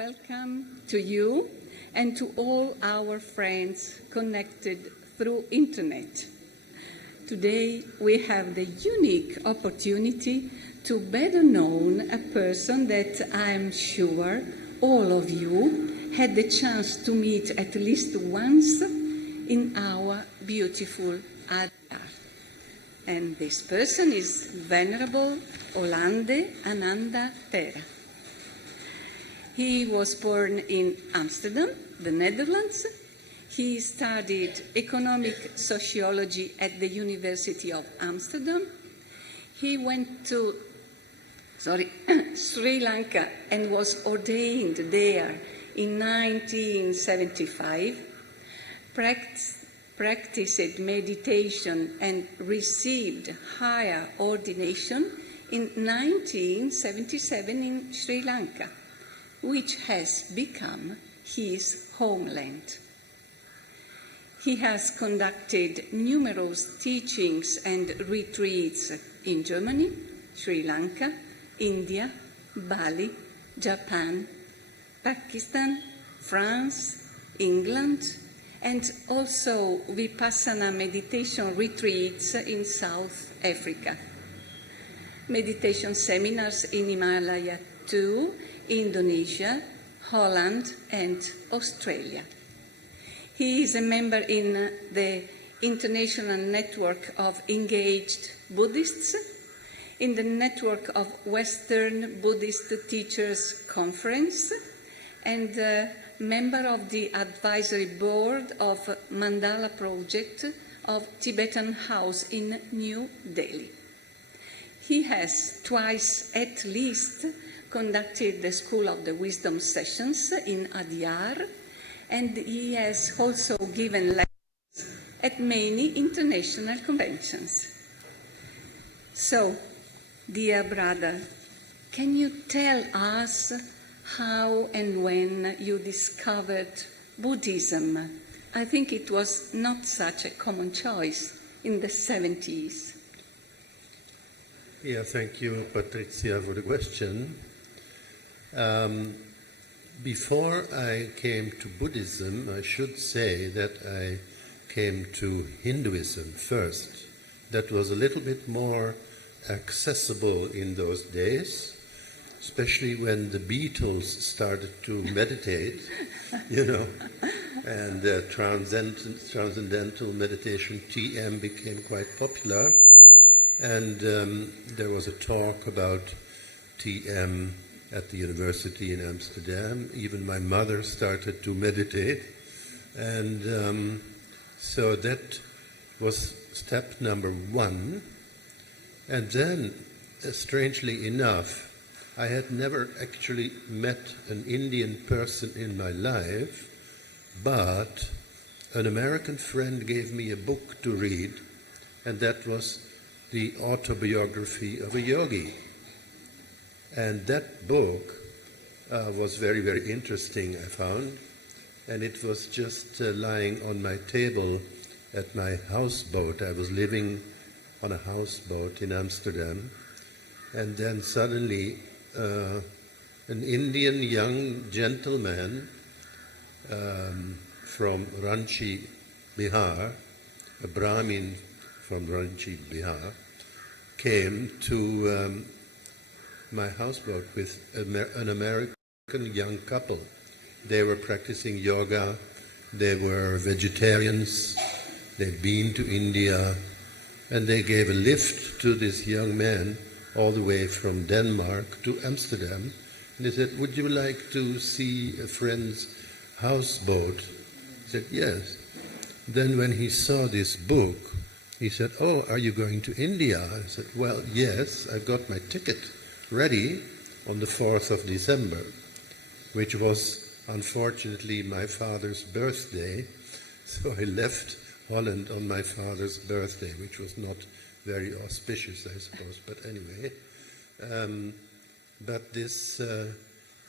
Welcome to you and to all our friends connected through internet. Today we have the unique opportunity to better know a person that I'm sure all of you had the chance to meet at least once in our beautiful Adhyar. And this person is Venerable Olande Ananda Thera. He was born in Amsterdam, the Netherlands. He studied economic sociology at the University of Amsterdam. He went to Sri Lanka and was ordained there in 1975, practiced meditation and received higher ordination in 1977 in Sri Lanka, which has become his homeland. He has conducted numerous teachings and retreats in Germany, Sri Lanka, India, Bali, Japan, Pakistan, France, England, and also Vipassana meditation retreats in South Africa. Meditation seminars in Himalaya too, Indonesia, Holland, and Australia. He is a member in the International Network of Engaged Buddhists, in the network of Western Buddhist Teachers Conference, and member of the advisory board of Mandala Project of Tibetan House in New Delhi. He has twice at least conducted the School of the Wisdom sessions in Adhyar, and he has also given lectures at many international conventions. So, dear brother, can you tell us how and when you discovered Buddhism? I think it was not such a common choice in the 70s. Yeah, thank you, Patrizia, for the question. Before I came to Buddhism, I should say that I came to Hinduism first. That was a little bit more accessible in those days, especially when the Beatles started to meditate, and transcendental meditation, TM, became quite popular. And there was a talk about TM at the university in Amsterdam. Even my mother started to meditate. And so that was step number one. And then, strangely enough, I had never actually met an Indian person in my life, but an American friend gave me a book to read, and that was the autobiography of a yogi. And that book was very, very interesting, I found. And it was just lying on my table at my houseboat. I was living on a houseboat in Amsterdam. And then suddenly an Indian young gentleman from Ranchi, Bihar, a Brahmin from Ranchi, Bihar, came to my houseboat with an American young couple. They were practicing yoga, they were vegetarians, they'd been to India, and they gave a lift to this young man all the way from Denmark to Amsterdam. And they said, "Would you like to see a friend's houseboat?" I said, "Yes." Then when he saw this book, he said, "Oh, are you going to India?" I said, "Well, yes, I've got my ticket ready on the 4th of December, which was unfortunately my father's birthday. So I left Holland on my father's birthday, which was not very auspicious, I suppose, but anyway. But this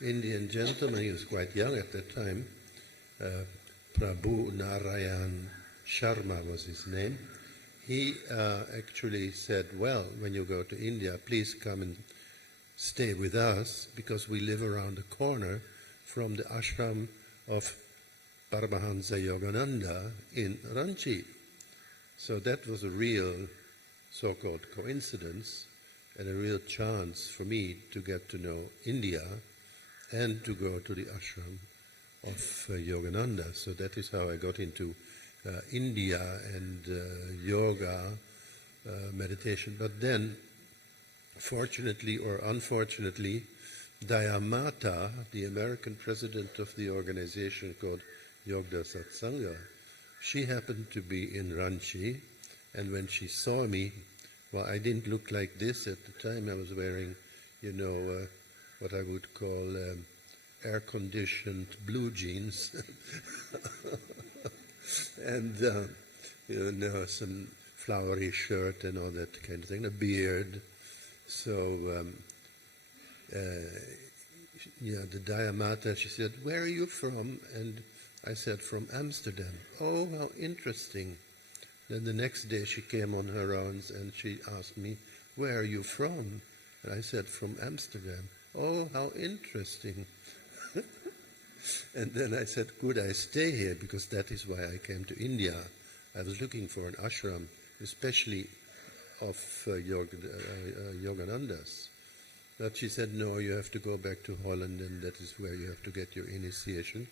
Indian gentleman, he was quite young at that time, Prabhu Narayan Sharma was his name. He actually said, "Well, when you go to India, please come and stay with us, because we live around the corner from the ashram of Paramahansa Yogananda in Ranchi. So that was a real so-called coincidence and a real chance for me to get to know India and to go to the ashram of Yogananda. So that is how I got into India and yoga, meditation. But then, fortunately or unfortunately, Dayamata, the American president of the organization called Yogda Satsanga, she happened to be in Ranchi, and when she saw me, well, I didn't look like this at the time. I was wearing, what I would call air-conditioned blue jeans, and some flowery shirt and all that kind of thing, a beard. So, the Dayamata, she said, "Where are you from?" And I said, "From Amsterdam." "Oh, how interesting." Then the next day she came on her rounds and she asked me, "Where are you from?" And I said, "From Amsterdam." "Oh, how interesting." And then I said, "Could I stay here?" Because that is why I came to India. I was looking for an ashram, especially of Yogananda's. But she said, "No, you have to go back to Holland, and that is where you have to get your initiation."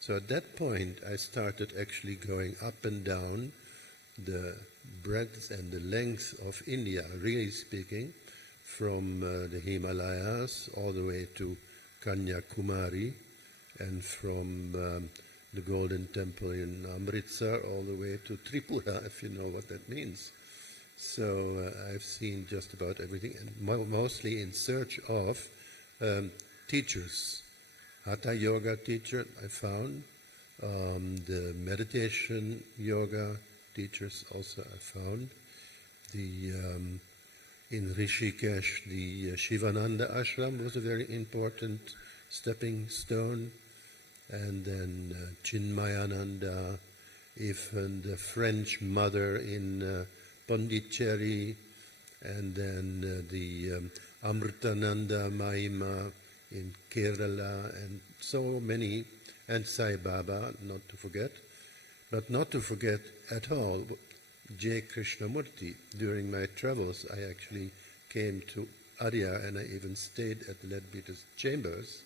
So at that point, I started actually going up and down the breadth and the length of India, really speaking, from the Himalayas all the way to Kanyakumari, and from the Golden Temple in Amritsar all the way to Tripura, if you know what that means. So I've seen just about everything, and mostly in search of teachers. Hatha yoga teacher I found, the meditation yoga teachers also I found. In Rishikesh, the Shivananda ashram was a very important stepping stone, and then Chinmayananda, even the French mother in Pondicherry, and then the Amritananda Mahima in Kerala, and so many, and Sai Baba, not to forget. But not to forget at all J. Krishnamurti. During my travels, I actually came to Arya, and I even stayed at Leadbeater's chambers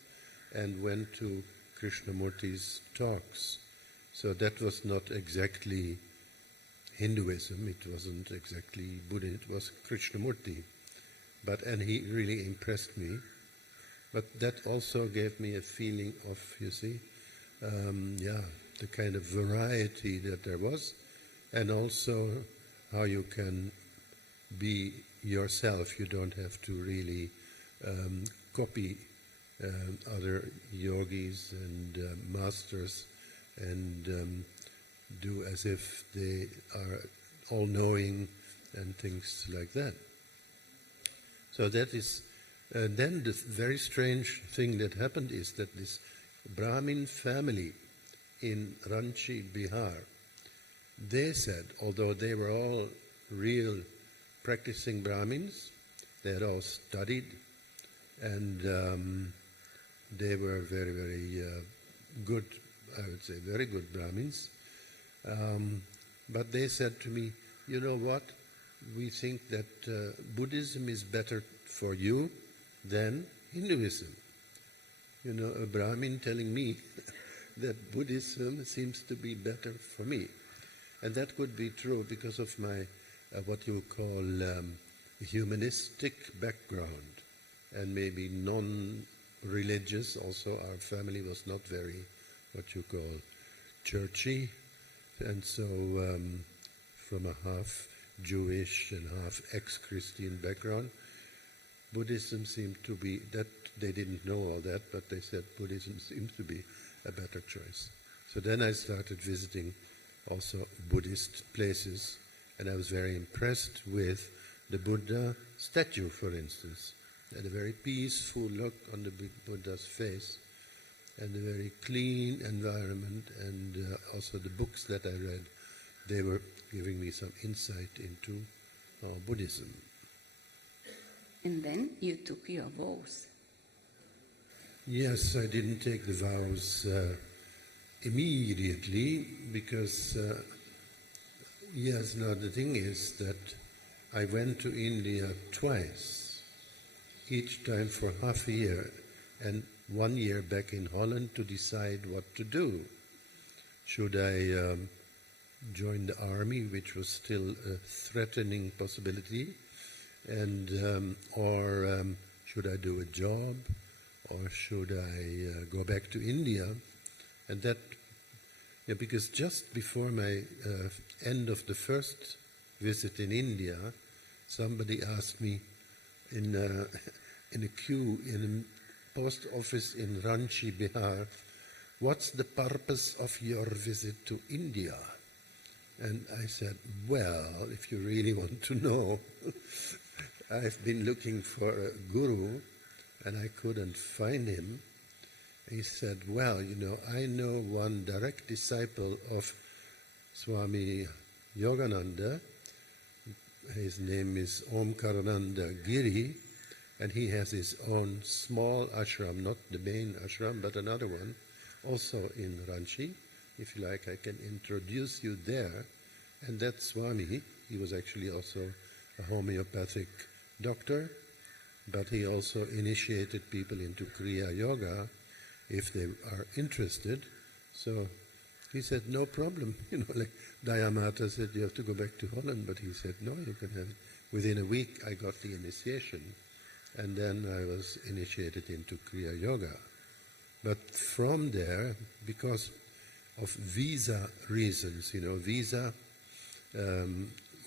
and went to Krishnamurti's talks. So that was not exactly Hinduism, it wasn't exactly Buddhism, it was Krishnamurti. And he really impressed me. But that also gave me a feeling of, the kind of variety that there was, and also how you can be yourself. You don't have to really copy other yogis and masters and do as if they are all-knowing and things like that. So that is, then the very strange thing that happened is that this Brahmin family in Ranchi, Bihar, they said, although they were all real practicing Brahmins, they had all studied, and they were very, very good, I would say, very good Brahmins. But they said to me, "You know what, we think that Buddhism is better for you than Hinduism." A Brahmin telling me that Buddhism seems to be better for me. And that could be true because of my, what you call, humanistic background, and maybe non-religious. Also, our family was not very, what you call, churchy. And so, from a half Jewish and half ex-Christian background, Buddhism seemed to be, that they didn't know all that, but they said Buddhism seems to be a better choice. So then I started visiting also Buddhist places, and I was very impressed with the Buddha statue, for instance. It had a very peaceful look on the Buddha's face, and a very clean environment, and also the books that I read, they were giving me some insight into Buddhism. And then you took your vows. Yes, I didn't take the vows immediately because, yes, now the thing is that I went to India twice, each time for half a year, and 1 year back in Holland to decide what to do. Should I join the army, which was still a threatening possibility, and or should I do a job, or should I go back to India? And that, yeah, because just before my end of the first visit in India, somebody asked me in a queue in a post office in Ranchi, Bihar, what's the purpose of your visit to India? And I said, well, if you really want to know, I've been looking for a guru and I couldn't find him. He said, well, you know, I know one direct disciple of Swami Yogananda. His name is Omkarananda Giri, and he has his own small ashram, not the main ashram, but another one, also in Ranchi. If you like, I can introduce you there. And that Swami, he was actually also a homeopathic doctor, but he also initiated people into Kriya Yoga if they are interested. So he said, no problem. You know, like Dayamata said, you have to go back to Holland, but he said, no, you can have it. Within a week, I got the initiation, and then I was initiated into Kriya Yoga. But from there, because of visa reasons, you know, visa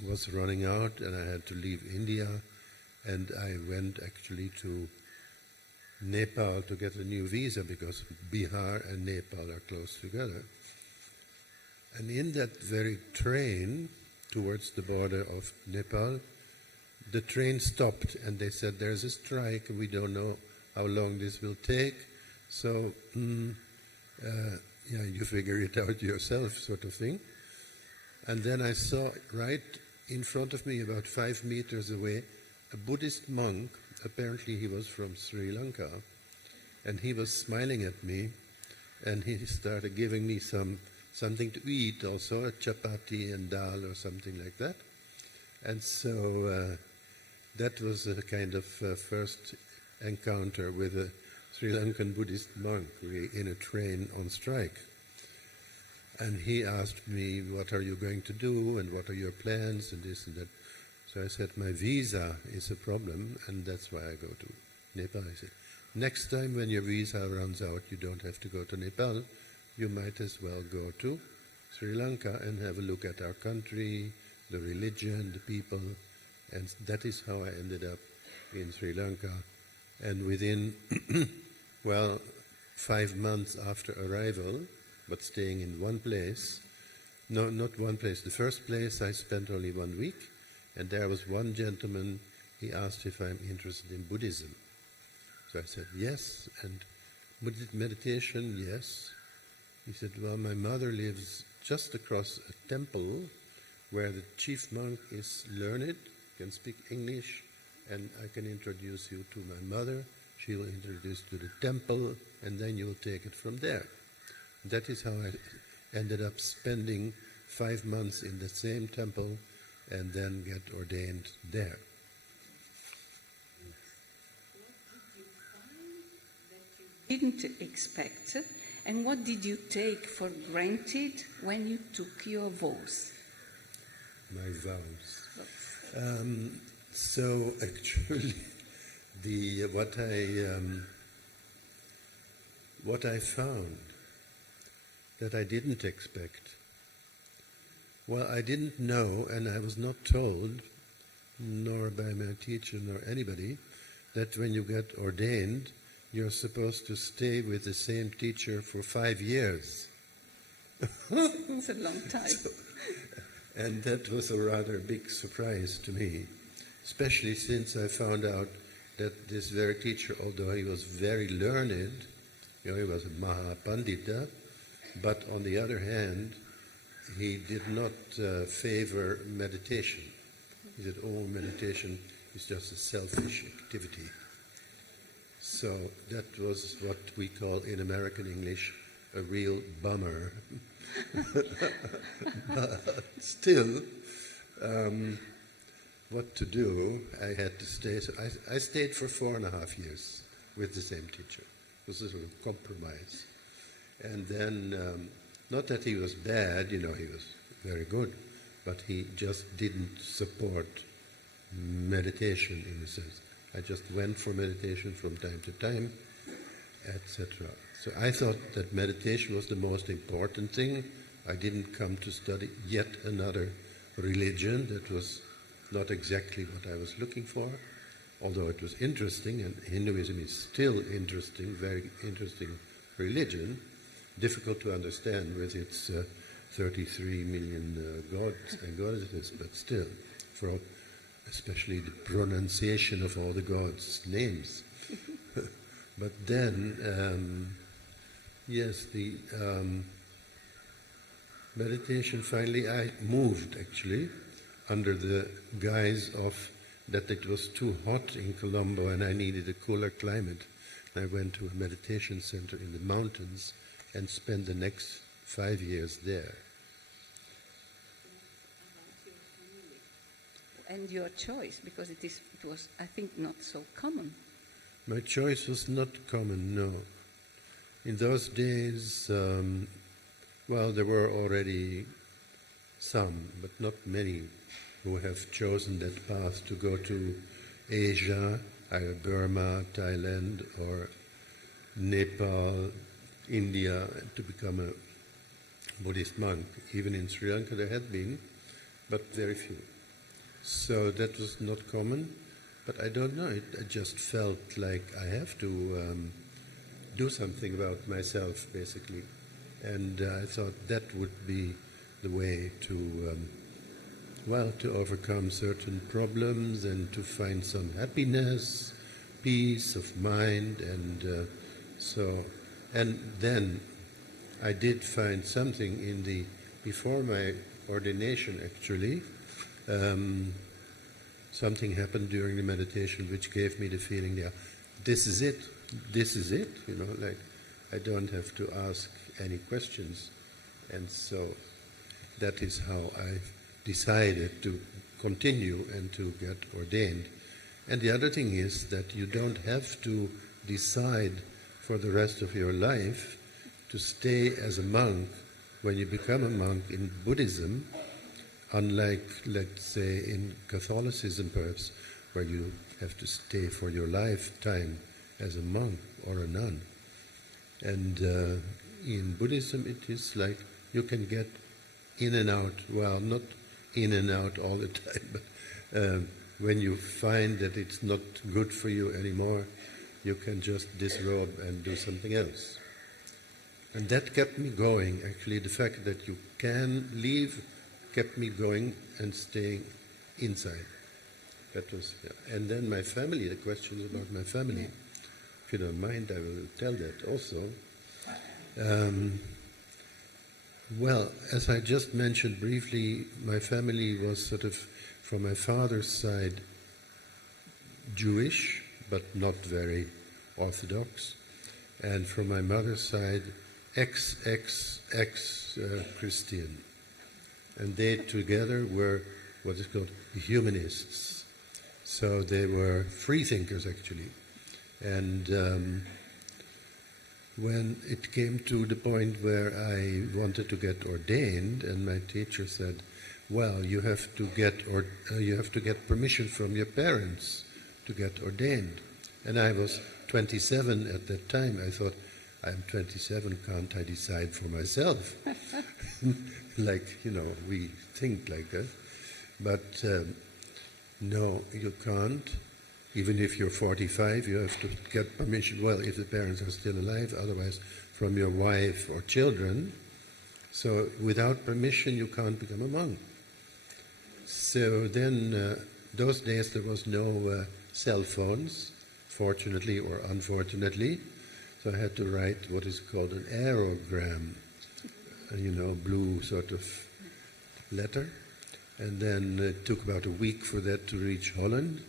was running out and I had to leave India, and I went actually to Nepal to get a new visa because Bihar and Nepal are close together. And in that very train towards the border of Nepal, the train stopped and they said, there's a strike, we don't know how long this will take, so yeah, you figure it out yourself, sort of thing. And then I saw right in front of me, about 5 meters away, a Buddhist monk. Apparently he was from Sri Lanka, and he was smiling at me, and he started giving me something to eat, also a chapati and dal or something like that. And so that was a kind of first encounter with a Sri Lankan Buddhist monk in a train on strike. And he asked me, what are you going to do, and what are your plans, and this and that. So I said, my visa is a problem, and that's why I go to Nepal. I said, next time when your visa runs out, you don't have to go to Nepal. You might as well go to Sri Lanka and have a look at our country, the religion, the people. And that is how I ended up in Sri Lanka. And within, well, 5 months after arrival, but staying in one place, no, not one place. The first place I spent only 1 week, and there was one gentleman, he asked if I'm interested in Buddhism. So I said, yes, and meditation, yes. He said, well, my mother lives just across a temple where the chief monk is learned, can speak English, and I can introduce you to my mother. She will introduce you to the temple, and then you'll take it from there. That is how I ended up spending 5 months in the same temple and then get ordained there. Didn't expect, and what did you take for granted when you took your vows? My vows. So actually, what I found that I didn't expect. Well, I didn't know, and I was not told, nor by my teacher nor anybody, that when you get ordained, you're supposed to stay with the same teacher for 5 years. It's a long time. And that was a rather big surprise to me, especially since I found out that this very teacher, although he was very learned, he was a Mahapandita, but on the other hand, he did not favor meditation. He said, oh, meditation is just a selfish activity. So that was what we call in American English a real bummer. But still, what to do? I had to stay. So I stayed for 4.5 years with the same teacher. It was a sort of compromise. And then, not that he was bad, he was very good, but he just didn't support meditation in a sense. I just went for meditation from time to time, etc. So I thought that meditation was the most important thing. I didn't come to study yet another religion. That was not exactly what I was looking for, although it was interesting, and Hinduism is still interesting, very interesting religion, difficult to understand with its 33 million gods and goddesses, but still, especially the pronunciation of all the gods' names. But then, yes, the meditation finally, I moved actually under the guise of that it was too hot in Colombo and I needed a cooler climate. I went to a meditation center in the mountains and spent the next 5 years there. And your choice, because it was, I think, not so common. My choice was not common, no. In those days, there were already some, but not many, who have chosen that path to go to Asia, either Burma, Thailand, or Nepal, India, to become a Buddhist monk. Even in Sri Lanka there had been, but very few. So that was not common, but I don't know, I just felt like I have to do something about myself, basically. And I thought that would be the way to overcome certain problems and to find some happiness, peace of mind, and then I did find something before my ordination actually. Something happened during the meditation which gave me the feeling, this is it, like I don't have to ask any questions. And so that is how I decided to continue and to get ordained. And the other thing is that you don't have to decide for the rest of your life to stay as a monk when you become a monk in Buddhism, unlike, let's say, in Catholicism perhaps, where you have to stay for your lifetime as a monk or a nun. And in Buddhism it is like you can get in and out, well, not in and out all the time, but when you find that it's not good for you anymore, you can just disrobe and do something else. And that kept me going, actually. The fact that you can leave kept me going and staying inside. That was, and then my family, the questions about my family. If you don't mind, I will tell that also. Well, as I just mentioned briefly, my family was sort of, from my father's side, Jewish, but not very Orthodox, and from my mother's side, Christian. And they together were what is called humanists. So they were free thinkers, actually. And when it came to the point where I wanted to get ordained, and my teacher said, well, you have to get permission from your parents to get ordained. And I was 27 at that time. I thought, I'm 27, can't I decide for myself? Like, we think like that. But no, you can't. Even if you're 45, you have to get permission, well, if the parents are still alive, otherwise from your wife or children. So without permission, you can't become a monk. So then, those days there was no cell phones, fortunately or unfortunately. So I had to write what is called an aerogram, blue sort of letter. And then it took about a week for that to reach Holland,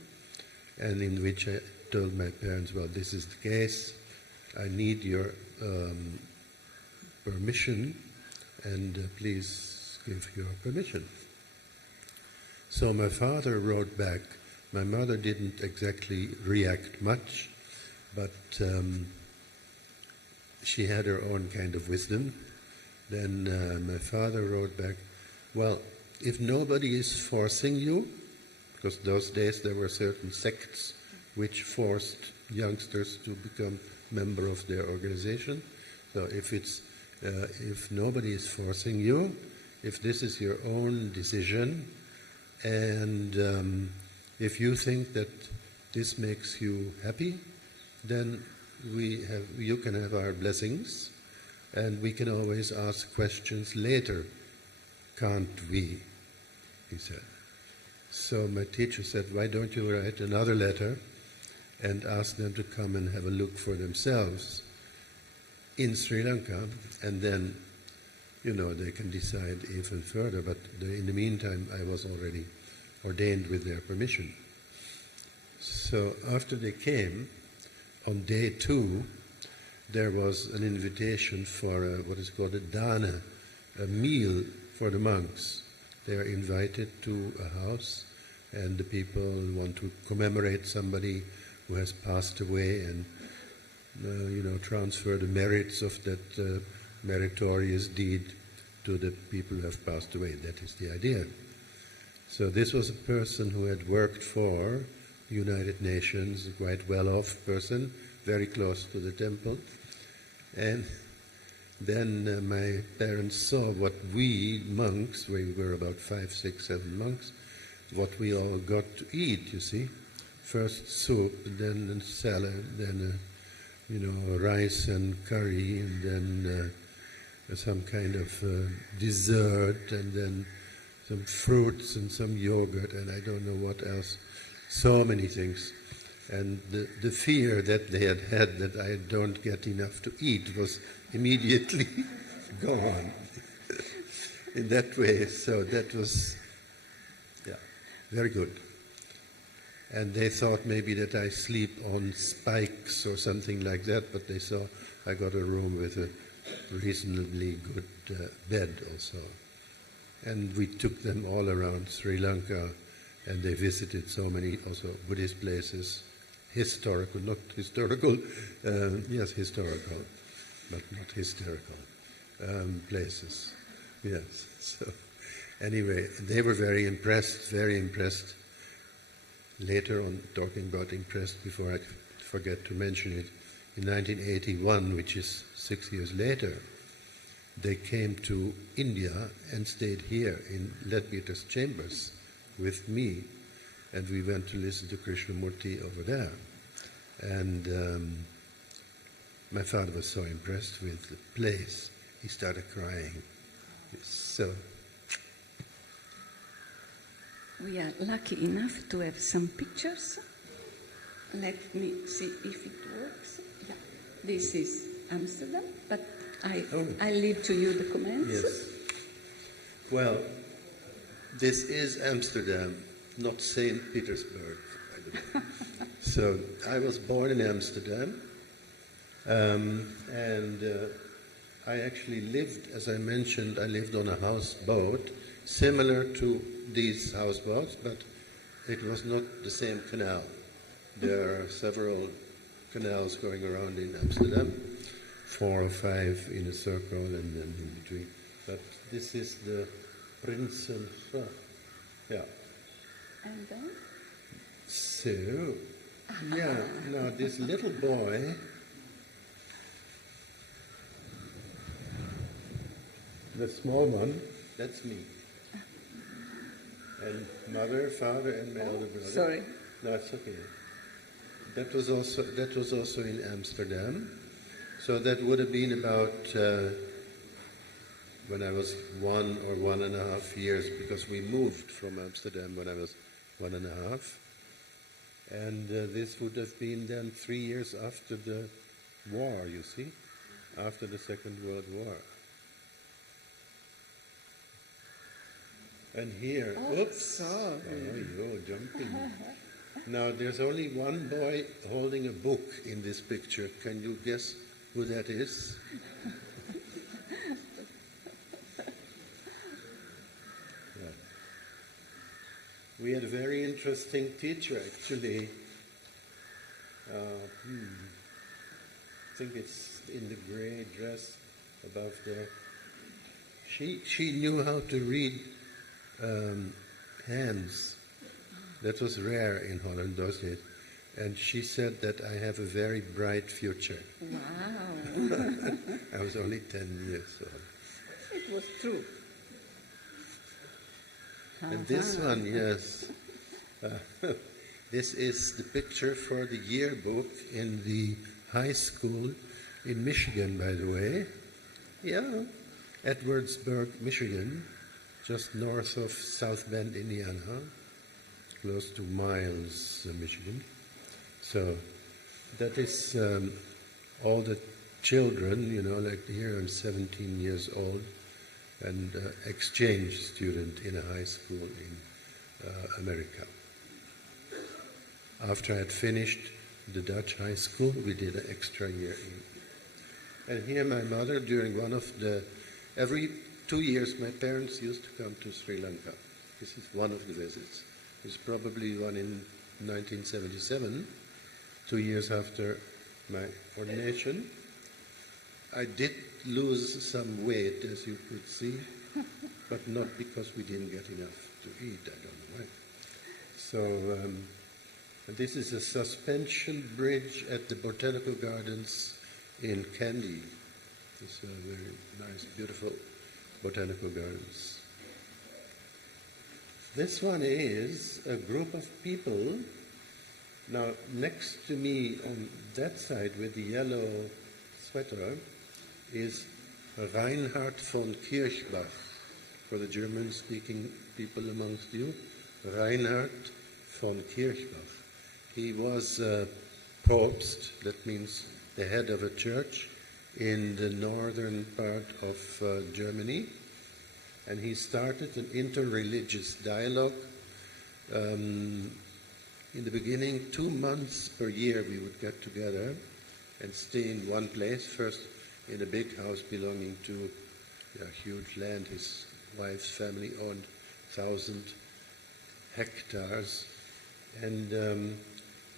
and in which told my parents, well, this is the case, I need your permission, and please give your permission. So my father wrote back. My mother didn't exactly react much, but she had her own kind of wisdom. Then my father wrote back, well, if nobody is forcing you, because those days there were certain sects which forced youngsters to become member of their organization. So if nobody is forcing you, if this is your own decision, and if you think that this makes you happy, then you can have our blessings, and we can always ask questions later, can't we? He said. So my teacher said, why don't you write another letter and ask them to come and have a look for themselves in Sri Lanka, and then, they can decide even further. But in the meantime, I was already ordained with their permission. So after they came, on day 2, there was an invitation for what is called a dana, a meal for the monks. They are invited to a house, and the people want to commemorate somebody who has passed away and transfer the merits of that meritorious deed to the people who have passed away. That is the idea. So this was a person who had worked for the United Nations, a quite well-off person, very close to the temple. And then my parents saw what we monks, we were about 5, 6, 7 monks, what we all got to eat, you see. First soup, then a salad, then rice and curry, and then some kind of dessert, and then some fruits and some yogurt, and I don't know what else. So many things. And the fear that they had that I don't get enough to eat was immediately gone in that way. So that was, very good. And they thought maybe that I sleep on spikes or something like that, but they saw I got a room with a reasonably good bed also. And we took them all around Sri Lanka, and they visited so many also Buddhist places, historical, not historical, yes, historical, but not hysterical places. Yes. So anyway, they were very impressed, very impressed. Later on, talking about impressed, before I forget to mention it, in 1981, which is 6 years later, they came to India and stayed here in Leadbeater's chambers with me, and we went to listen to Krishnamurti over there. And my father was so impressed with the place, he started crying. So we are lucky enough to have some pictures. Let me see if it works. Yeah. This is Amsterdam, but I leave to you the comments. Yes. Well, this is Amsterdam, not St. Petersburg, by the way. So I was born in Amsterdam, and I actually lived, as I mentioned, I lived on a houseboat, similar to these houseboats, but it was not the same canal. There are several canals going around in Amsterdam, 4 or 5 in a circle and then in between. But this is the Prinsengracht. Yeah. And then? So, now this little boy, the small one, that's me. And mother, father, and my elder brother. Sorry. No, it's okay. That was also in Amsterdam. So that would have been about when I was 1 or 1.5 years, because we moved from Amsterdam when I was 1.5. And this would have been then 3 years after the war, you see, after the Second World War. And here, oops, oh, you're jumping. Now, there's only one boy holding a book in this picture. Can you guess who that is? Yeah. We had a very interesting teacher, actually. I think it's in the grey dress above there. She knew how to read hands. That was rare in Holland those days. And she said that I have a very bright future. Wow. I was only 10 years old. It was true. And this one, yes. This is the picture for the yearbook in the high school in Michigan, by the way. Yeah, Edwardsburg, Michigan, just north of South Bend, Indiana, close to Miles, Michigan. So that is all the children, like here I'm 17 years old and exchange student in a high school in America. After I had finished the Dutch high school, we did an extra year in. And here my mother, during every 2 years, my parents used to come to Sri Lanka. This is one of the visits. There's probably one in 1977, 2 years after my ordination. I did lose some weight, as you could see, but not because we didn't get enough to eat, I don't know why. So this is a suspension bridge at the Botanical Gardens in Kandy. It's a very nice, beautiful botanical gardens. This one is a group of people. Now, next to me on that side with the yellow sweater is Reinhard von Kirchbach, for the German-speaking people amongst you. Reinhard von Kirchbach. He was Propst, that means the head of a church in the northern part of Germany, and he started an interreligious dialogue. In the beginning, 2 months per year we would get together and stay in one place, first in a big house belonging to a huge land. His wife's family owned 1,000 hectares. And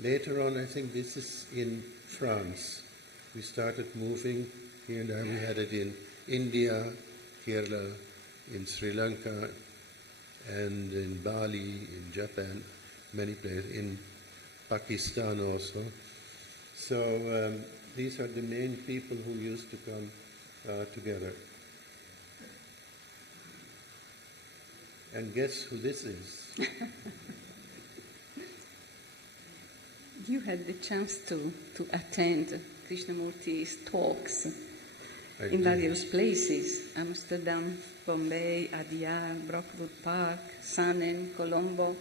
later on, I think this is in France. We started moving here and there. We had it in India, Kerala, in Sri Lanka, and in Bali, in Japan, many places, in Pakistan also. So these are the main people who used to come together. And guess who this is? You had the chance to attend Krishnamurti's talks in various places: Amsterdam, Bombay, Adyar, Brockwood Park, Saanen, Colombo.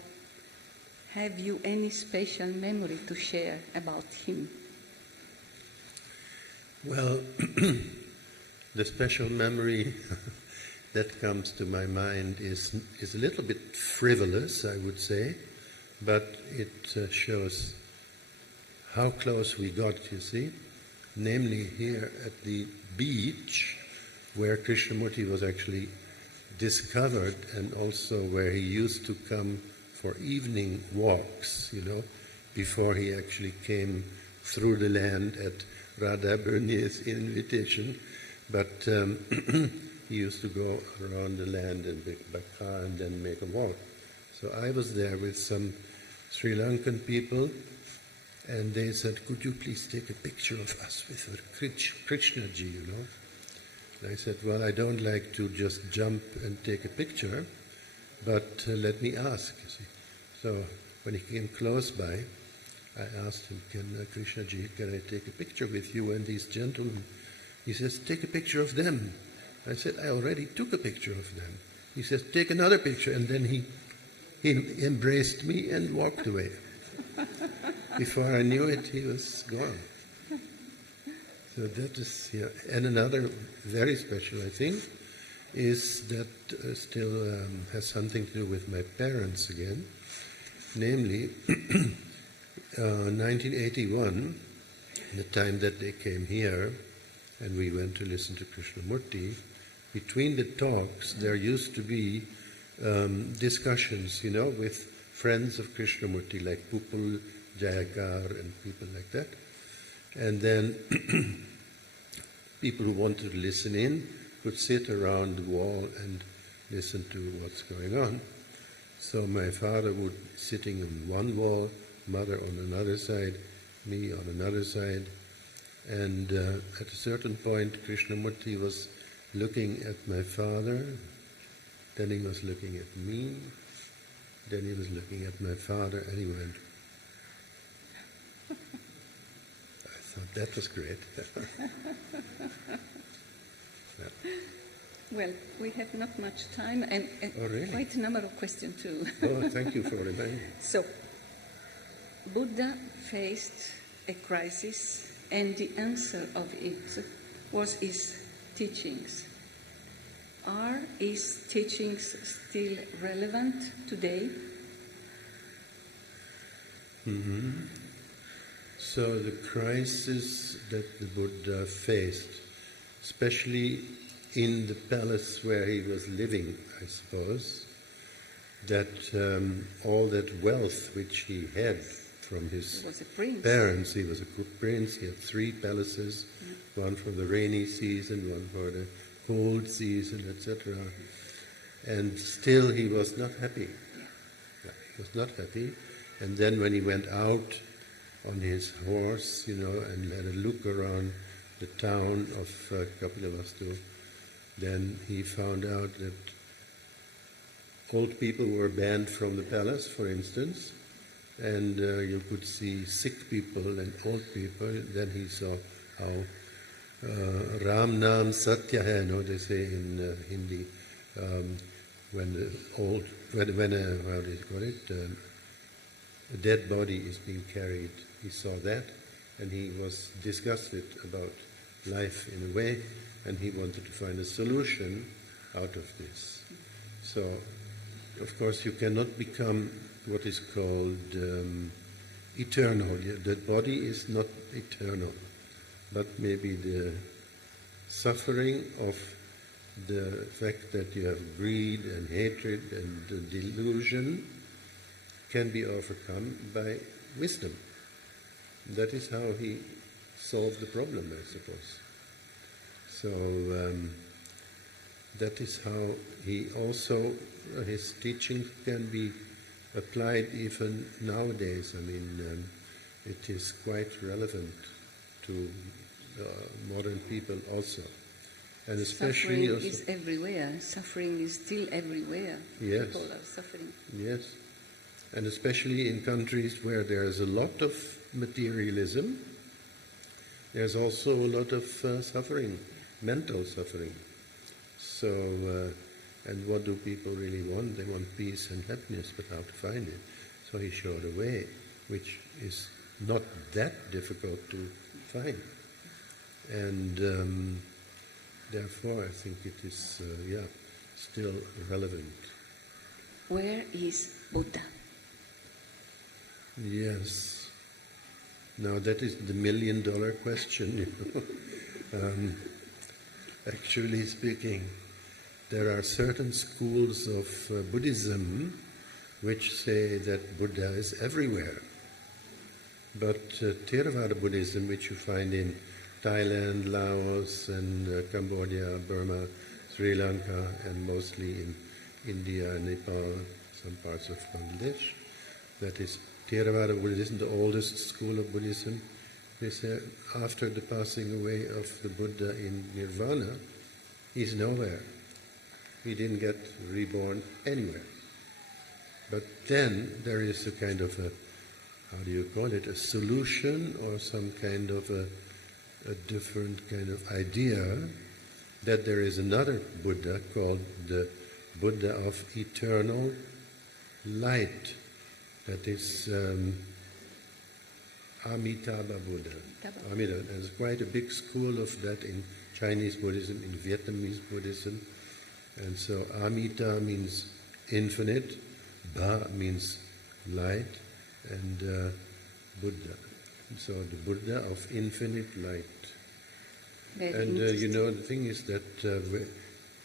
Have you any special memory to share about him? Well, the special memory that comes to my mind is a little bit frivolous, I would say, but it shows how close we got, you see, namely here at the beach where Krishnamurti was actually discovered, and also where he used to come for evening walks, before he actually came through the land at Radha Burnier's invitation. But he used to go around the land and by car and then make a walk. So I was there with some Sri Lankan people, and they said, "Could you please take a picture of us with Krishnaji, And I said, "Well, I don't like to just jump and take a picture, but let me ask," you see. So when he came close by, I asked him, Krishnaji, can I take a picture with you and these gentlemen? He says, "Take a picture of them." I said, "I already took a picture of them." He says, "Take another picture." And then he embraced me and walked away. Before I knew it, he was gone. So that is, and another very special, I think, is that still has something to do with my parents again. Namely, 1981, the time that they came here, and we went to listen to Krishnamurti, between the talks there used to be discussions, with friends of Krishnamurti, like Pupul, Jayakar, and people like that. And then people who wanted to listen in could sit around the wall and listen to what's going on. So my father would sitting on one wall, mother on another side, me on another side, and at a certain point Krishnamurti was looking at my father, then he was looking at me, then he was looking at my father, and he went. I thought that was great. Well, we have not much time, and Oh, really? quite a number of questions too. Oh, thank you for reminding. So, Buddha faced a crisis, and the answer of it was his teachings. Are his teachings still relevant today? Mm-hmm. So the crisis that the Buddha faced, especially in the palace where he was living, I suppose, that all that wealth which he had from his He was a prince. parents, he was a good prince, he had 3 palaces, one for the rainy season, one for the cold season, etc. And still he was not happy. Yeah, he was not happy. And then when he went out on his horse, and had a look around the town of Kapilavastu, then he found out that old people were banned from the palace, for instance, and you could see sick people and old people. Then he saw how Ram Nam Satya hai, they say in Hindi, when how do you call it, a dead body is being carried. He saw that, and he was disgusted about life in a way, and he wanted to find a solution out of this. So, of course, you cannot become what is called eternal. The body is not eternal, but maybe the suffering of the fact that you have greed and hatred and delusion can be overcome by wisdom. That is how he solved the problem, I suppose. So that is how he also, his teaching can be applied even nowadays. I mean, it is quite relevant to modern people also. And especially suffering is everywhere. Suffering is still everywhere. Yes. People are suffering. Yes. And especially in countries where there is a lot of materialism, there's also a lot of suffering, mental suffering. So, and what do people really want? They want peace and happiness, but how to find it? So he showed a way, which is not that difficult to find. And therefore I think it is, still relevant. Where is Buddha? Yes. Now that is the $1 million question. Actually speaking, there are certain schools of Buddhism which say that Buddha is everywhere. But Theravada Buddhism, which you find in Thailand, Laos, and Cambodia, Burma, Sri Lanka, and mostly in India, Nepal, some parts of Bangladesh, that is Theravada Buddhism, the oldest school of Buddhism. They say after the passing away of the Buddha in Nirvana, he's nowhere. He didn't get reborn anywhere. But then there is a kind of a, how do you call it, a solution or some kind of a different kind of idea that there is another Buddha called the Buddha of eternal light. That is Amitabha Buddha. Amitabha. There's quite a big school of that in Chinese Buddhism, in Vietnamese Buddhism. And so Amita means infinite, Ba means light, and Buddha. So the Buddha of infinite light. Very And interesting. the thing is that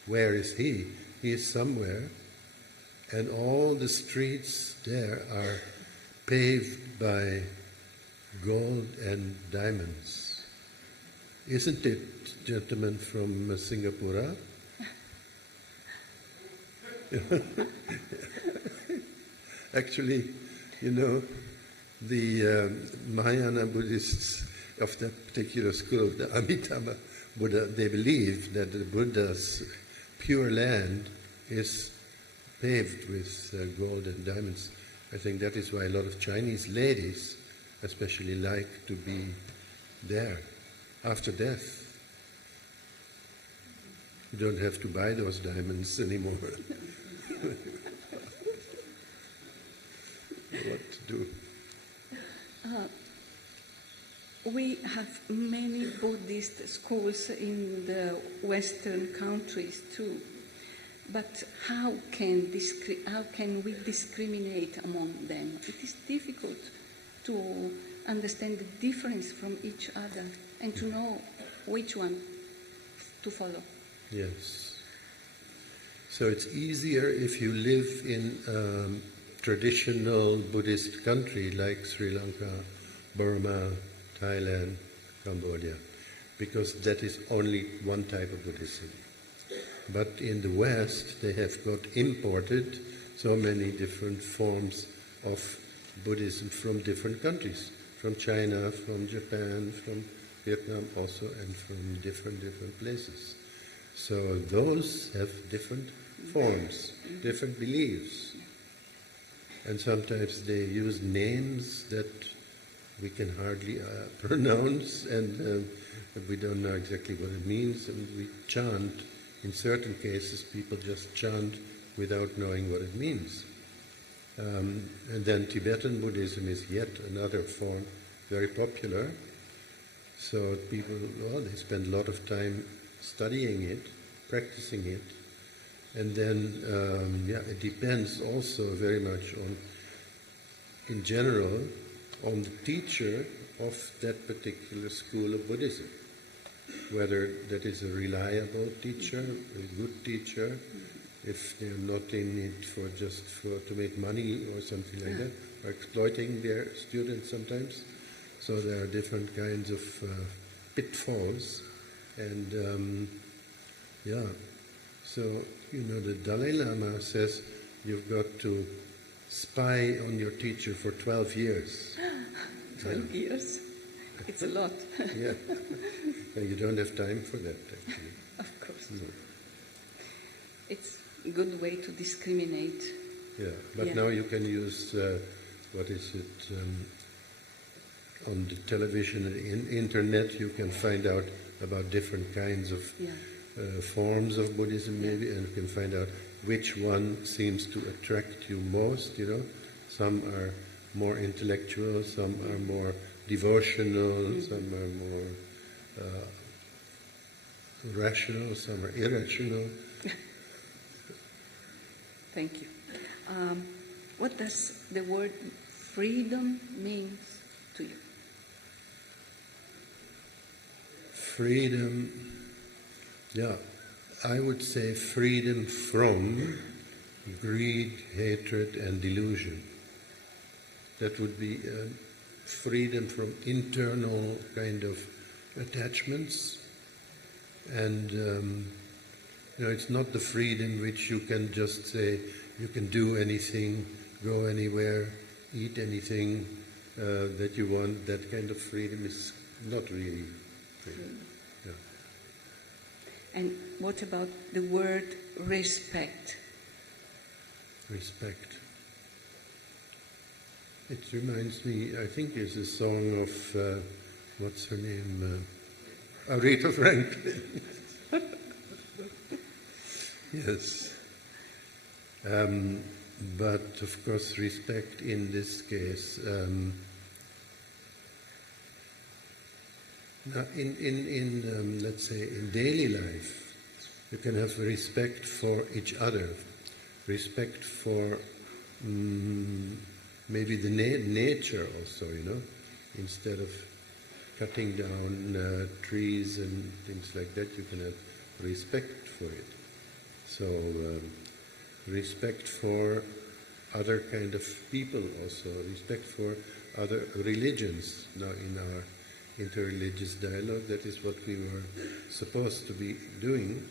where is he? He is somewhere, and all the streets there are paved by gold and diamonds. Isn't it, gentlemen from Singapore? Actually, the Mahayana Buddhists of that particular school, the Amitabha Buddha, they believe that the Buddha's pure land is paved with gold and diamonds. I think that is why a lot of Chinese ladies especially like to be there after death. You don't have to buy those diamonds anymore. What to do? We have many Buddhist schools in the Western countries too, but how can we discriminate among them? It is difficult to understand the difference from each other and to know which one to follow. Yes. So it's easier if you live in a traditional Buddhist country like Sri Lanka, Burma, Thailand, Cambodia, because that is only one type of Buddhism. But in the West, they have got imported so many different forms of Buddhism from different countries, from China, from Japan, from Vietnam also, and from different places. So those have different forms, different beliefs. And sometimes they use names that we can hardly pronounce, and we don't know exactly what it means, and we chant. In certain cases, people just chant without knowing what it means. And then Tibetan Buddhism is yet another form, very popular. So people, they spend a lot of time studying it, practicing it, and then, it depends also very much on, in general, on the teacher of that particular school of Buddhism. Whether that is a reliable teacher, a good teacher, if they're not in it to make money or something like that, or exploiting their students sometimes. So there are different kinds of pitfalls, and so the Dalai Lama says you've got to spy on your teacher for 12 years. 12 years? It's a lot. Yeah. You don't have time for that, actually. Of course. No. It's a good way to discriminate. Yeah, but now you can use, on the television and internet, you can find out about different kinds of forms of Buddhism, maybe, and you can find out which one seems to attract you most, Some are more intellectual, some are more devotional, some are more rational, some are irrational. Thank you. What does the word freedom mean to you? Freedom, I would say freedom from greed, hatred, and delusion. That would be freedom from internal kind of attachments, and it's not the freedom which you can just say you can do anything, go anywhere, eat anything that you want. That kind of freedom is not really freedom. Yeah. And what about the word respect? Respect. It reminds me, I think it's a song of, what's her name? Aretha Franklin. Yes. But of course, respect in this case. Now, let's say, in daily life, you can have respect for each other, respect for maybe the nature also, Instead of cutting down trees and things like that, you can have respect for it. So respect for other kind of people also, respect for other religions. Now in our interreligious dialogue, that is what we were supposed to be doing.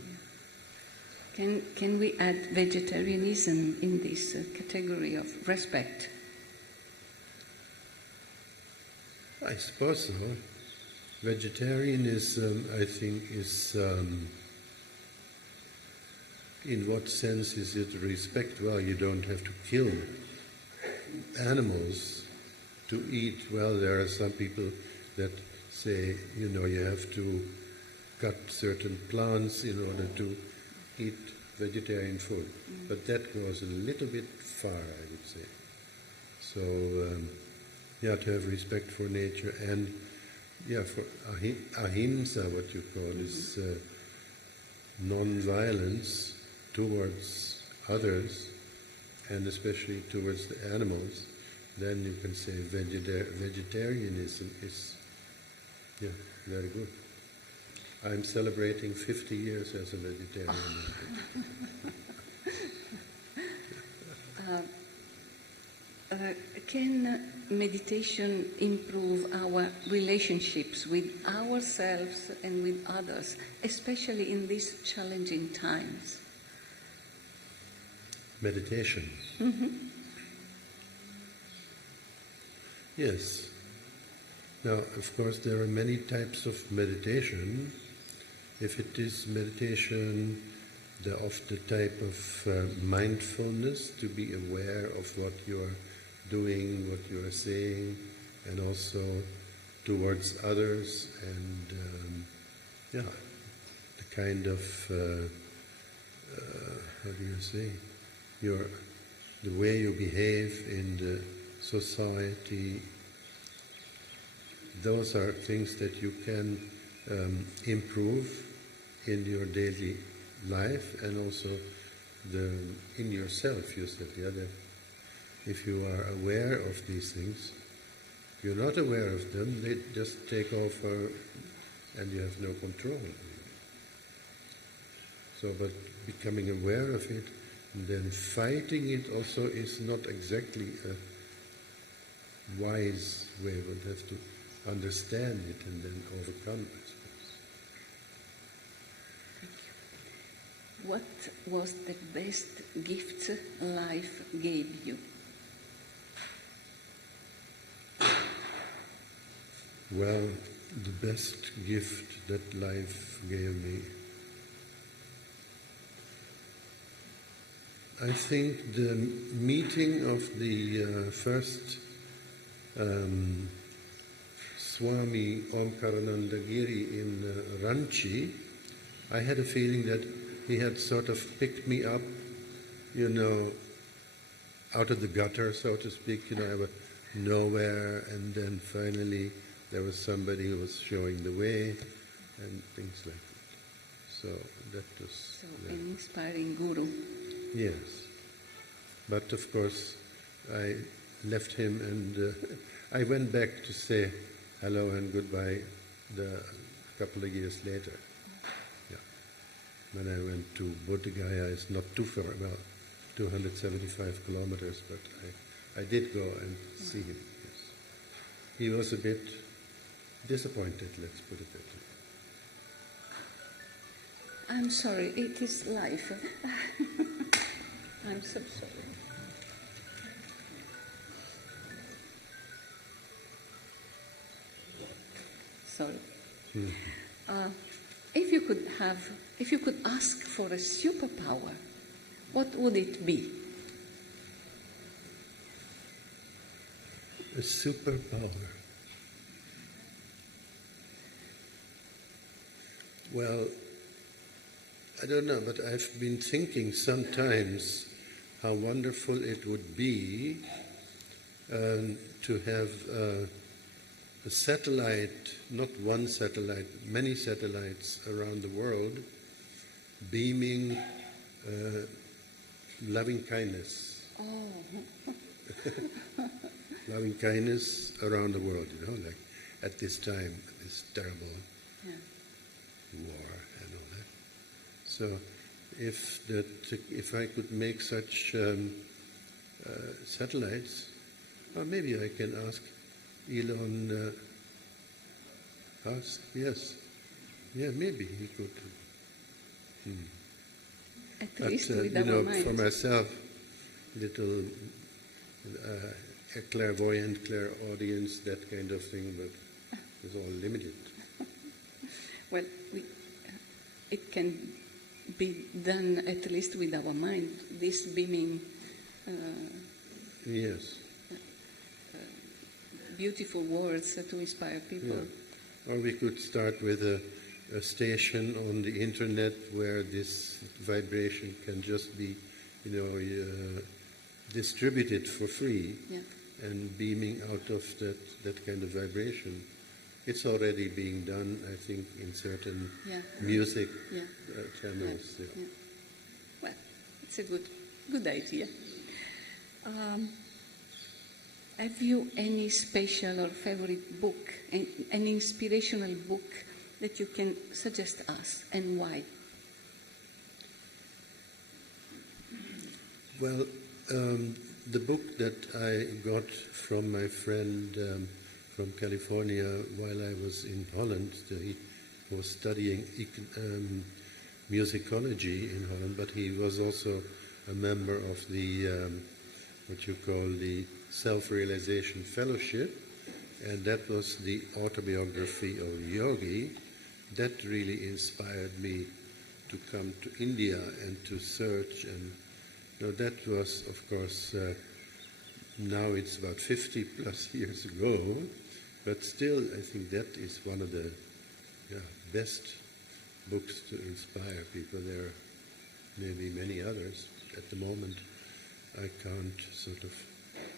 Can we add vegetarianism in this category of respect? I suppose so. Vegetarianism, I think, is in what sense is it respect? Well, you don't have to kill animals to eat. Well, there are some people that say, you have to cut certain plants in order to eat vegetarian food. But that goes a little bit far, I would say. So, to have respect for nature and, for ahimsa, what you call is non-violence towards others and especially towards the animals, then you can say vegetarianism is, very good. I'm celebrating 50 years as a vegetarian. Can meditation improve our relationships with ourselves and with others, especially in these challenging times? Meditation. Yes. Now, of course, there are many types of meditation. If it is meditation of the type of mindfulness, to be aware of what you are doing, what you are saying, and also towards others, and the kind of how do you say, the way you behave in the society. Those are things that you can improve in your daily life and also in yourself. You said, that if you are aware of these things, if you're not aware of them, they just take over and you have no control. So, but becoming aware of it and then fighting it also is not exactly a wise way. One has to understand it and then overcome it, I suppose. What was the best gift life gave you? Well, the best gift that life gave me, I think the meeting of the first Swami Omkarananda Giri in Ranchi. I had a feeling that he had sort of picked me up, out of the gutter, so to speak. I was nowhere, and then finally there was somebody who was showing the way and things like that. So that was... an inspiring guru. Yes. But of course I left him and I went back to say hello and goodbye a couple of years later. When I went to Bodh Gaya, it's not too far, about 275 kilometers, but I did go and see him. Yes. He was a bit disappointed, let's put it that way. I'm sorry, it is life. I'm so sorry. Sorry. Mm-hmm. If you could ask for a superpower, what would it be? A superpower. Well, I don't know, but I've been thinking sometimes how wonderful it would be to have a satellite, not one satellite, many satellites around the world, beaming loving kindness. Oh. loving kindness around the world, like at this time, this terrible war and all that. So if I could make such satellites, or maybe I can ask Elon yes. Yeah, maybe he could. At But, least with our mind. for myself, little a clairvoyant, clairaudience, that kind of thing, but it's all limited. Well, it can be done at least with our mind, this beaming Yes. Beautiful words to inspire people. Yeah. Or we could start with a station on the internet where this vibration can just be, distributed for free and beaming out of that kind of vibration. It's already being done, I think, in certain music channels. Yeah. Well, it's a good idea. Have you any special or favorite book, an inspirational book that you can suggest us, and why? Well, the book that I got from my friend from California while I was in Holland, he was studying musicology in Holland, but he was also a member of the what you call the Self-Realization Fellowship, and that was the autobiography of a yogi. That really inspired me to come to India and to search, and that was, of course, now it's about 50 plus years ago, but still I think that is one of the best books to inspire people. There are maybe many others. At the moment I can't sort of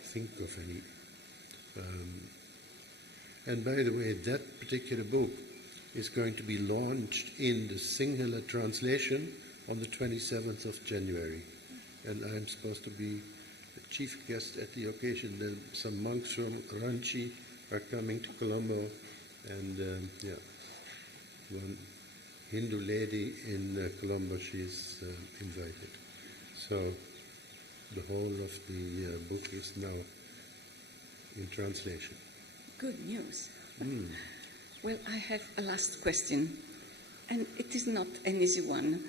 think of any. And by the way, that particular book is going to be launched in the Sinhala translation on the 27th of January. And I'm supposed to be the chief guest at the occasion. Then some monks from Ranchi are coming to Colombo, and one Hindu lady in Colombo, she's invited. So the whole of the book is now in translation. Good news. Well, I have a last question, and it is not an easy one.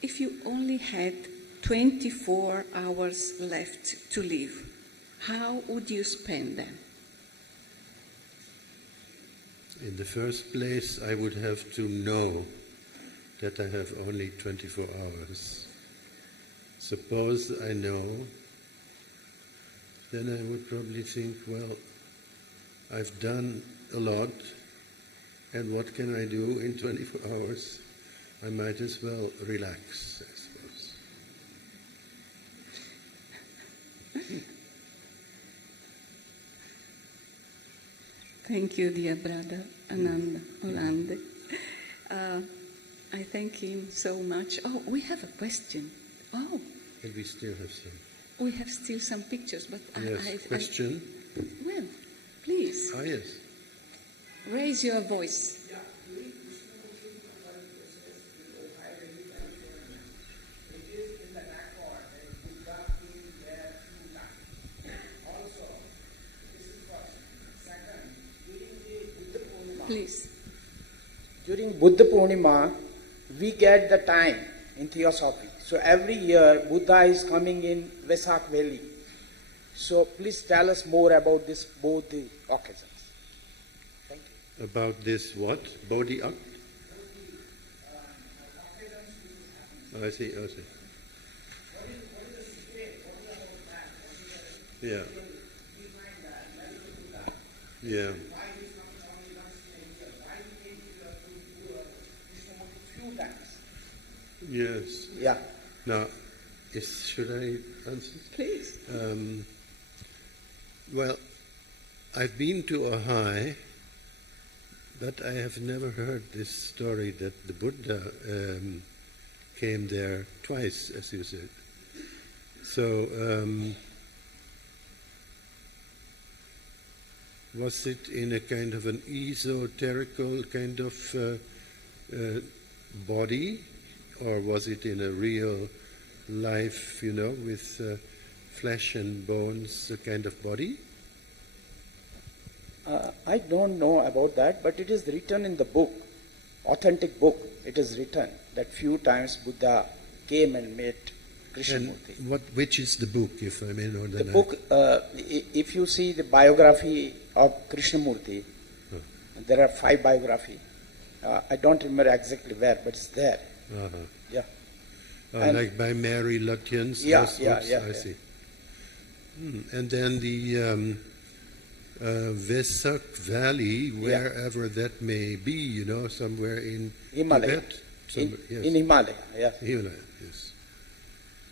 If you only had 24 hours left to live, how would you spend them? In the first place, I would have to know that I have only 24 hours. Suppose I know, then I would probably think, well, I've done a lot, and what can I do in 24 hours? I might as well relax, I suppose. Thank you, dear brother Ananda Olande. I thank him so much. Oh, we have a question. Oh. And we still have some. We have still some pictures, but yes, question? Well, please. Ah, yes. Raise your voice. Please. During Buddha Purnima, we get the time in Theosophy. So every year, Buddha is coming in Vesak Valley. So please tell us more about this both the occasions. Thank you. About this what? Bodhi Act? I see. Yeah. Yeah. Yes. Yeah. Now, should I answer? Please. Well, I've been to Ohio, but I have never heard this story that the Buddha came there twice, as you said. So Was it in a kind of an esoterical kind of body, or was it in a real life, with flesh and bones kind of body? I don't know about that, but it is written in the book, authentic book. It is written that few times Buddha came and met Krishnamurti. And which is the book, if I may know the book? If you see the biography of Krishnamurti, there are 5 biographies. I don't remember exactly where, but it's there. Uh-huh. Yeah. Like by Mary Lutyens? Yeah. I see. And then the Vesak Valley, wherever that may be, somewhere in Himalaya. Tibet? In Himalaya, yeah. Himalaya, yes.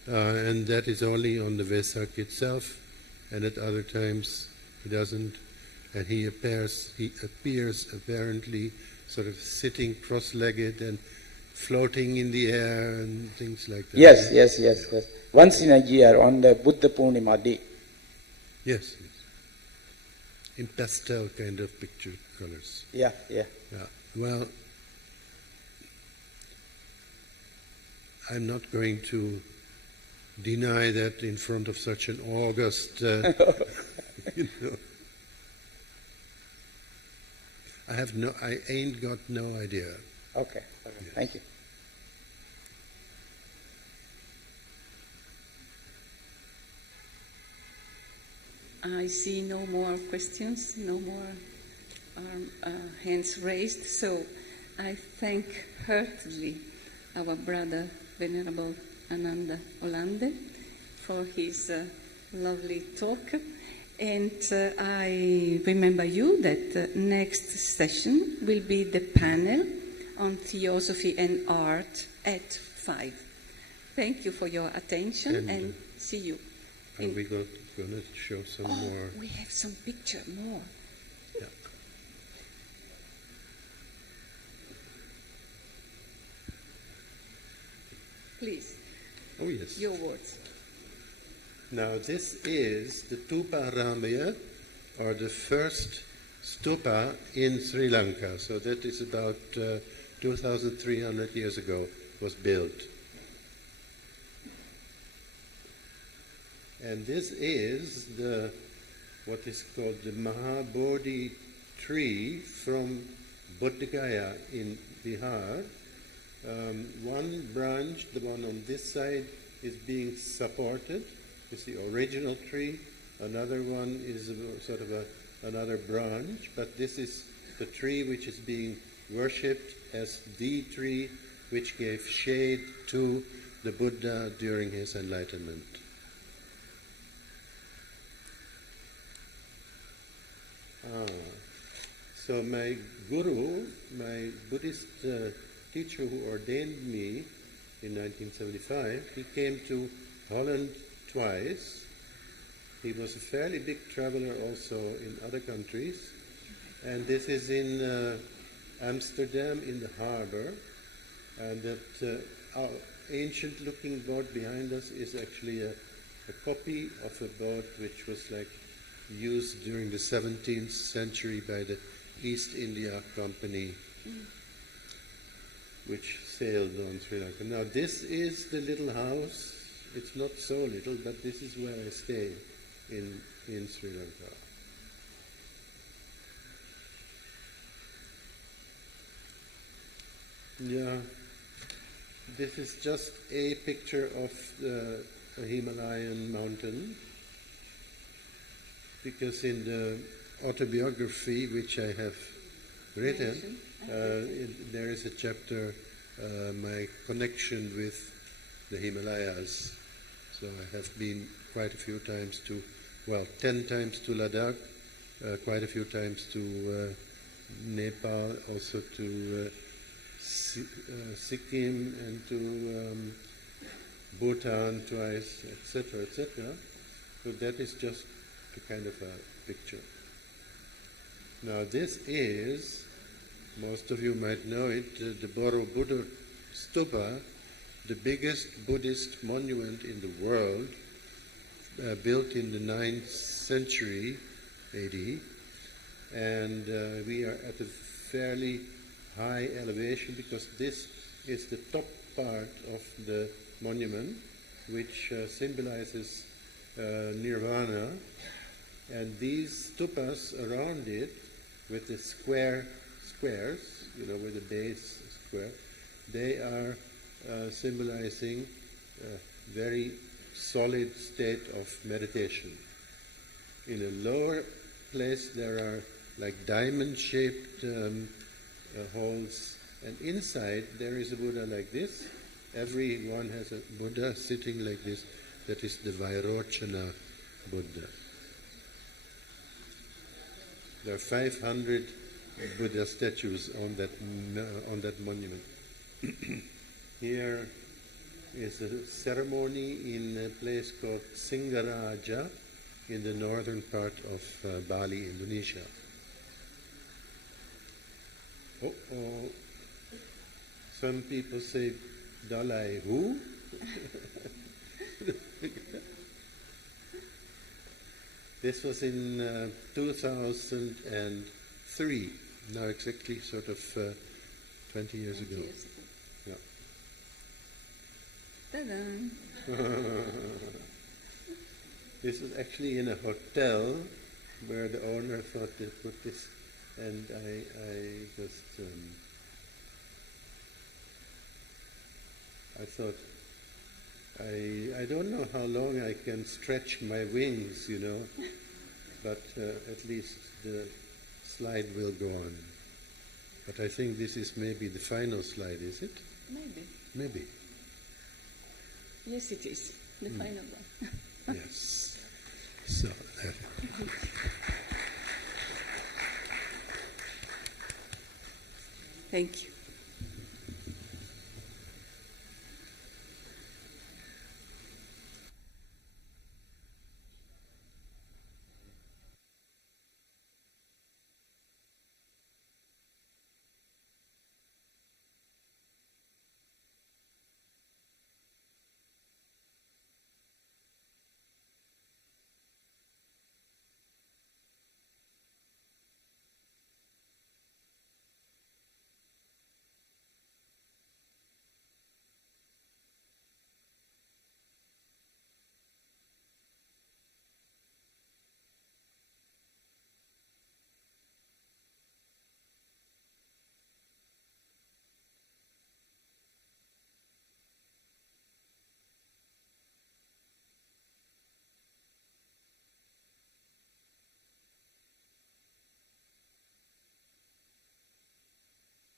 And that is only on the Vesak itself, and at other times he doesn't. And he appears apparently sort of sitting cross-legged and floating in the air and things like that. Yes. Once in a year on the Buddha Purnima day. Yes. In pastel kind of picture colors. Yeah. Well, I'm not going to deny that in front of such an august, I ain't got no idea. Okay. Yes. Thank you. I see no more questions, no more hands raised. So I thank heartily our brother, Venerable Ananda Olande, for his lovely talk. And I remember you that next session will be the panel on theosophy and art at 5. Thank you for your attention and see you. Are we going to show some more? We have some picture more. Yeah. Please. Oh, yes. Your words. Now, this is the Tupa Ramaya, or the first stupa in Sri Lanka. So that is about 2,300 years ago was built. And this is what is called the Mahabodhi tree from Bodh Gaya in Bihar. One branch, the one on this side, is being supported. It's the original tree. Another one is sort of another branch, but this is the tree which is being worshipped as the tree which gave shade to the Buddha during his enlightenment. So my guru, my Buddhist teacher who ordained me in 1975, he came to Holland twice. He was a fairly big traveler also in other countries. And this is in Amsterdam in the harbor. And that our ancient-looking boat behind us is actually a copy of a boat which was used during the 17th century by the East India Company, which sailed on Sri Lanka. Now this is the little house. It's not so little, but this is where I stay in Sri Lanka. Yeah, this is just a picture of a Himalayan mountain, because in the autobiography which I have written, there is a chapter, my connection with the Himalayas. So I have been quite a few times 10 times to Ladakh, quite a few times to Nepal, also to Sikkim and to Bhutan twice, etc., etc. So that is just a kind of a picture. Now this is, most of you might know it, the Borobudur Stupa, the biggest Buddhist monument in the world, built in the 9th century AD. and we are at a fairly high elevation because this is the top part of the monument, which symbolizes nirvana, and these stupas around it with the squares, with the base square, they are symbolizing a very solid state of meditation. In a lower place there are like diamond-shaped holes, and inside there is a Buddha like this. Every one has a Buddha sitting like this. That is the Vairochana Buddha. There are 500 Buddha statues on that monument. Here is a ceremony in a place called Singaraja in the northern part of Bali, Indonesia. Some people say, Dalai who? This was in 2003, now exactly sort of 20 years ago. Yeah. Ta-da! This was actually in a hotel where the owner thought they put this, and I just I thought I don't know how long I can stretch my wings, but at least the slide will go on. But I think this is maybe the final slide, is it? Maybe. Maybe. Yes, it is. The final one. Yes. So, Thank you.